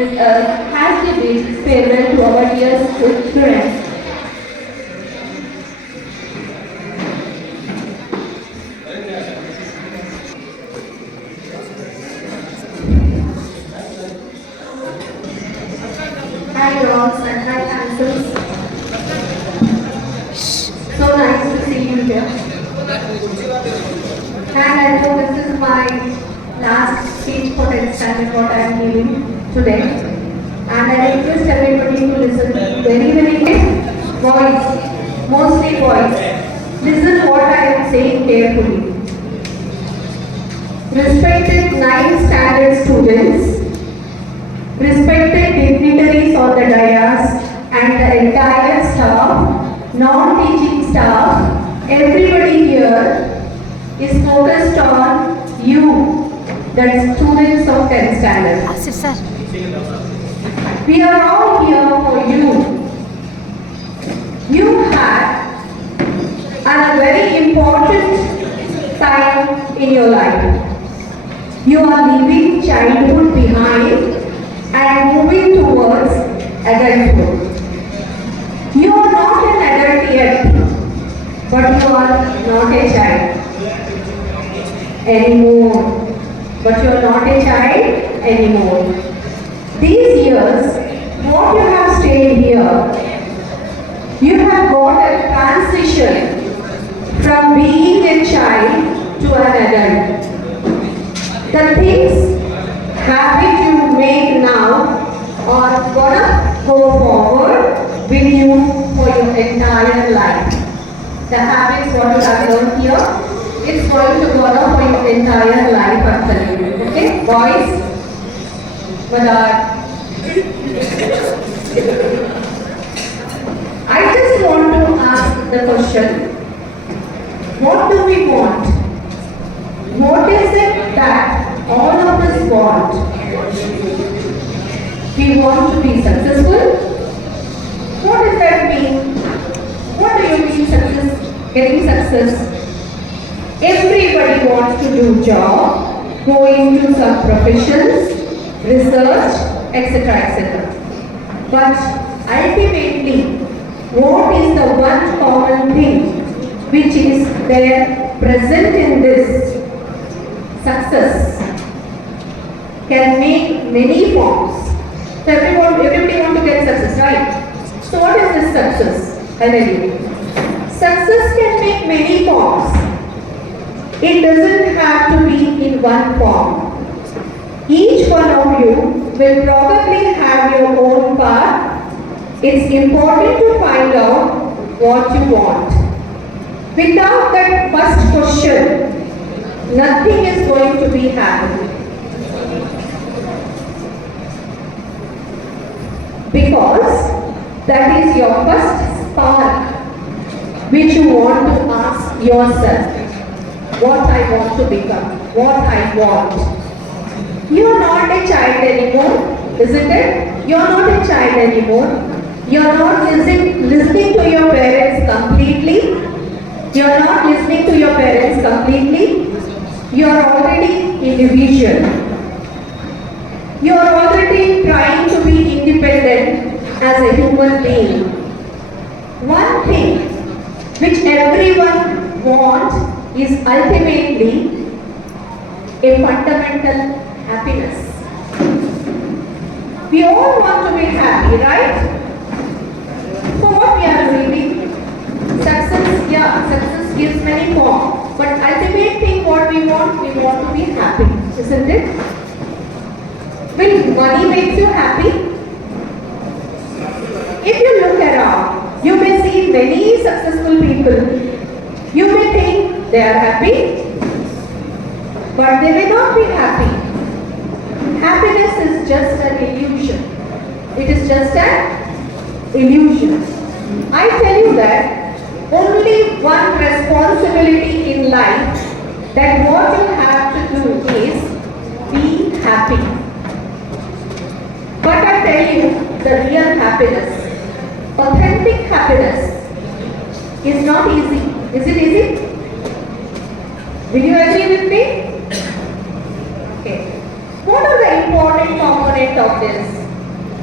with us has to bid farewell to our dear students. Hi dogs and hi handsome. So nice to see you here. And I know this is my last speech for 10th standard what I am giving today. And I request everybody to listen very voice, mostly voice. Listen what I am saying carefully. Respected 9th standard students, respected dignitaries on the dais and the entire staff, non-teaching staff, everybody here is focused on you, that students of 10th standard. Asif sir. We are all here for you. You had a very important time in your life. You are leaving childhood behind and moving towards adulthood. You are not an adult yet, but you are not a child anymore. But you are not a child anymore. These years, what you have stayed here, you have got a transition from being a child to an adult. The things, habits you make now are gonna go forward with you for your entire life. The habits what you have learned here, it's going to go on for your entire life, I'm telling you. Okay, boys, Madar. I just want to ask the question, what do we want? What is it that all of us want? We want to be successful. What does that mean? What do you mean success? Getting success? Everybody wants to do job, go into some professions, research, etc. etc. But ultimately, what is the one common thing which is there present in this? Success can make many forms. So everybody want to get success, right? So what is this success? I'll tell you. Success can take many forms. It doesn't have to be in one form. Each one of you will probably have your own path. It's important to find out what you want. Without that first question, nothing is going to be happening. Because that is your first spark which you want to ask yourself. What I want to become, what I want. You are not a child anymore, isn't it? You are not a child anymore. You are not listening to your parents completely. You are not listening to your parents completely. You are already individual. You are already trying to be independent as a human being. One thing which everyone wants is ultimately a fundamental happiness. We all want to be happy, right? So what we are reading? Success, yeah, success gives many forms. But ultimate thing what we want to be happy, isn't it? Will money makes you happy? If you look around, you may see many successful people. You may think they are happy, but they may not be happy. Happiness is just an illusion. It is just an illusion. I tell you that only one responsibility in life, that what you have to do is be happy. But I tell you, the real happiness, authentic happiness is not easy. Is it easy? Will you agree with me? Okay. What are the important components of this?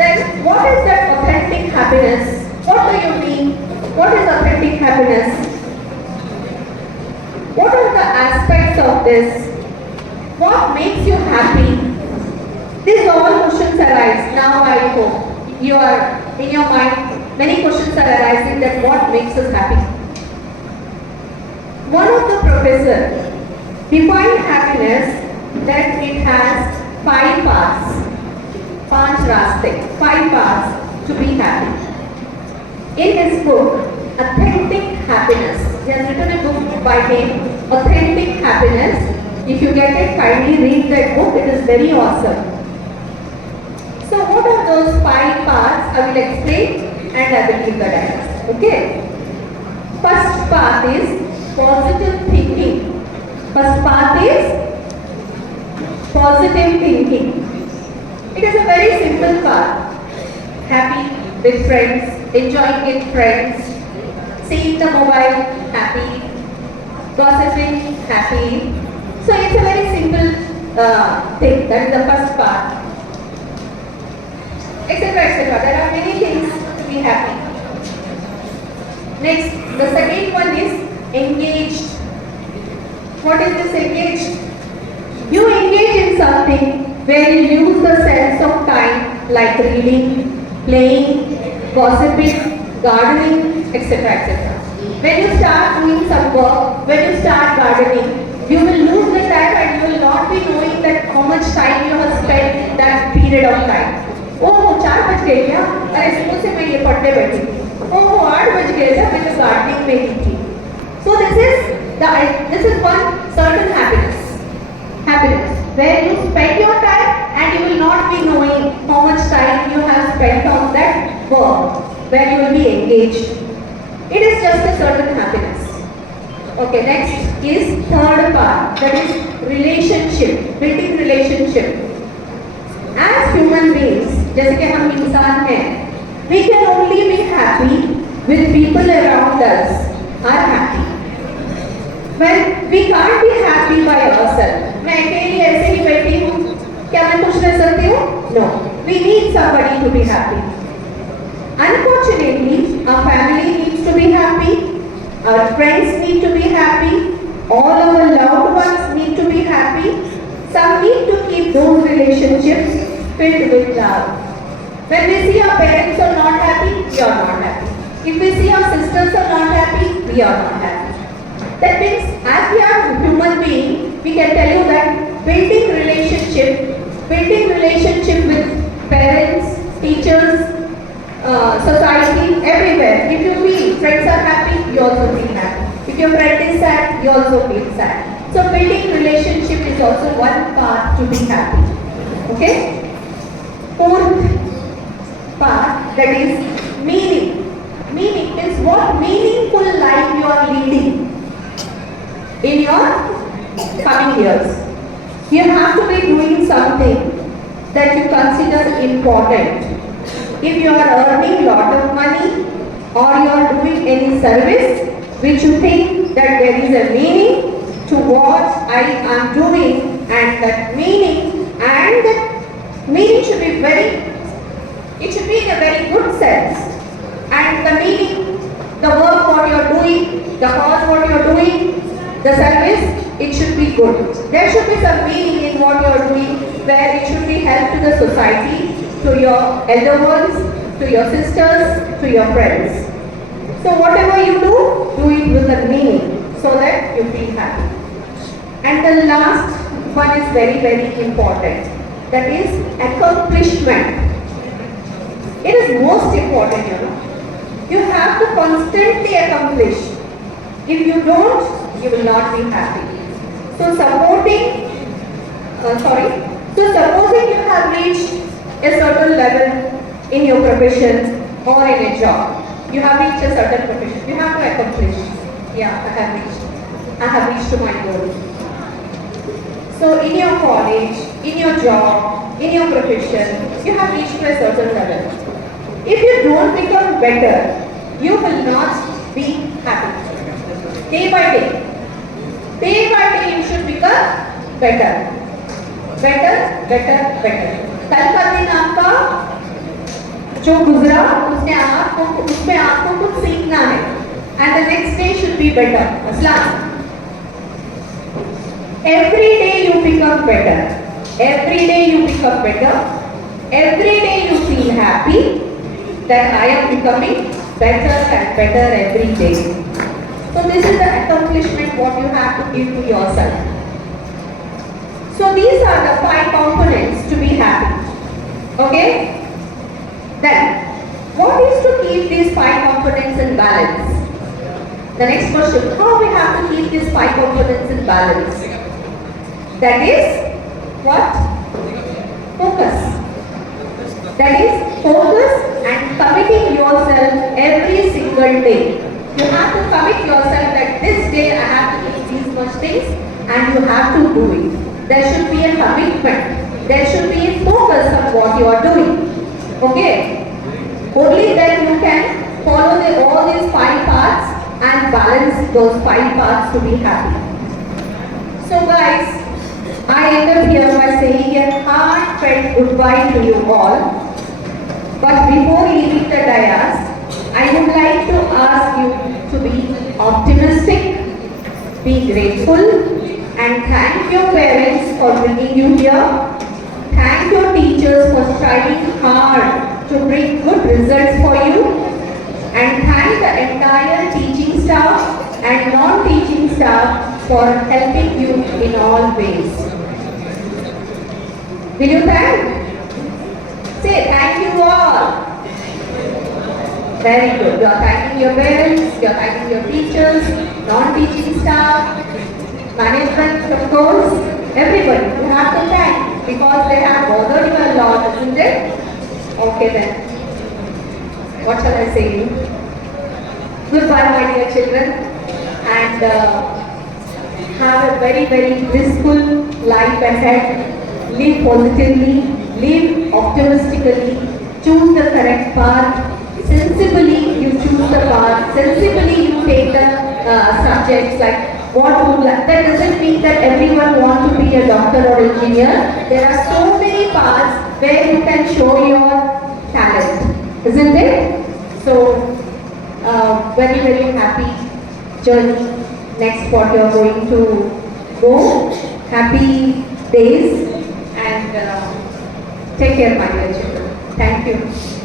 Then what is that authentic happiness? What do you mean? What is authentic happiness? What are the aspects of this? What makes you happy? These all questions arise. Now I hope you are in your mind, many questions are arising that what makes us happy. One of the professors defined happiness that it has 5 paths. Panch Raste, 5 paths to be happy. In his book, Authentic Happiness, he has written a book by name Authentic Happiness. If you get it, kindly read that book, it is very awesome. So what are those 5 paths? I will explain and I will give the diagram. Okay? First path is positive thinking. First path is positive thinking. It is a very simple path. Happy with friends, enjoying with friends, seeing the mobile, happy, gossiping, happy. So it's a very simple thing. That is the first part. Etc. etc. There are many things to be happy. Next, the second one is engaged. What is this engaged? You engage in something where you use the sense of time like reading, playing, gossiping, gardening, etc. etc. When you start doing some work, when you start gardening, you will lose the time and you will not be knowing that how much time you have spent in that period of time. ओह 4 बज गए क्या? अरे school से मैं ये पढ़ने बैठी थी। ओह 8 बज गए क्या? मैं तो गार्डनिंग में ही थी। So this is one certain happiness. Happiness where you spend your time and you will not be knowing how much time you have spent on that work where you will be engaged. It is just a certain happiness. Okay, next is third part, that is relationship, building relationship. As human beings, जैसे कि हम इंसान हैं, we can only be happy with people around us are happy. When we can't be happy by ourselves, मैं अकेली ऐसे ही बैठी हूँ, क्या मैं खुश रह सकती हूँ? No. We need somebody to be happy. Unfortunately, our family needs to be happy, our friends need to be happy, all our loved ones need to be happy. Some need to keep those relationships filled with love. When we see our parents are not happy, we are not happy. If we see our sisters are not happy, we are not happy. That means, as we are human beings, we can tell you that building relationship with parents, teachers, society, everywhere. If you feel friends are happy, you also feel happy. If your friend is sad, you also feel sad. So building relationship is also one path to be happy. Okay? Fourth path, that is meaning. Meaning is what meaningful life you are leading in your coming years. You have to be doing something that you consider important. If you are earning lot of money or you are doing any service which you think that there is a meaning to what I am doing, and that meaning should be it should be in a very good sense, and the meaning, the work what you are doing, the cause what you are doing, the service, it should be good. There should be some meaning in what you are doing, where it should be help to the society, to your elder ones, to your sisters, to your friends. So whatever you do it with a meaning so that you feel happy. And the last one is very, very important. That is accomplishment. It is most important, you know. You have to constantly accomplish. If you don't, you will not be happy. So supposing you have reached a certain level in your profession or in a job. You have reached a certain profession. You have to accomplish. Yeah, I have reached to my goal. So in your college, in your job, in your profession, you have reached to a certain level. If you don't become better, you will not be happy. Day by day you should become better. कल का दिन आपका जो गुजरा उसमें आपको कुछ सीखना है and the next day should be better. Aslan, every day you become better. Every day you become better. Every day you feel happy that I am becoming better and better every day. So this is the accomplishment what you have to give to yourself. So these are the 5 components to be happy. Okay? Then, what is to keep these 5 components in balance? The next question, how we have to keep these 5 components in balance? That is, what? Focus. That is, focus and committing yourself every single day. You have to commit yourself that this day I have to do these much things and you have to do it. There should be a commitment. There should be a focus on what you are doing. Okay? Only then you can follow all these 5 parts and balance those 5 parts to be happy. So guys, I end up here by saying a heartfelt goodbye to you all. But before leaving the dais, I would like to ask you to be optimistic, be grateful, and thank your parents for bringing you here. Thank your teachers for striving hard to bring good results for you. And thank the entire teaching staff and non-teaching staff for helping you in all ways. Will you thank? Say thank you all. Very good. You are thanking your parents, you are thanking your teachers, non-teaching staff, management of course, everybody. You have to thank because they have bothered you a lot, isn't it? Okay then. What shall I say? Goodbye, my dear children, and have a very, very blissful life ahead. Live positively, live optimistically, choose the correct path. Sensibly, you choose the path. Sensibly, you take the subjects like what would like. That doesn't mean that everyone wants to be a doctor or engineer. There are so many paths where you can show your talent, isn't it? So, very, very happy journey. Next what you are going to go. Happy days and take care, my dear children. Thank you.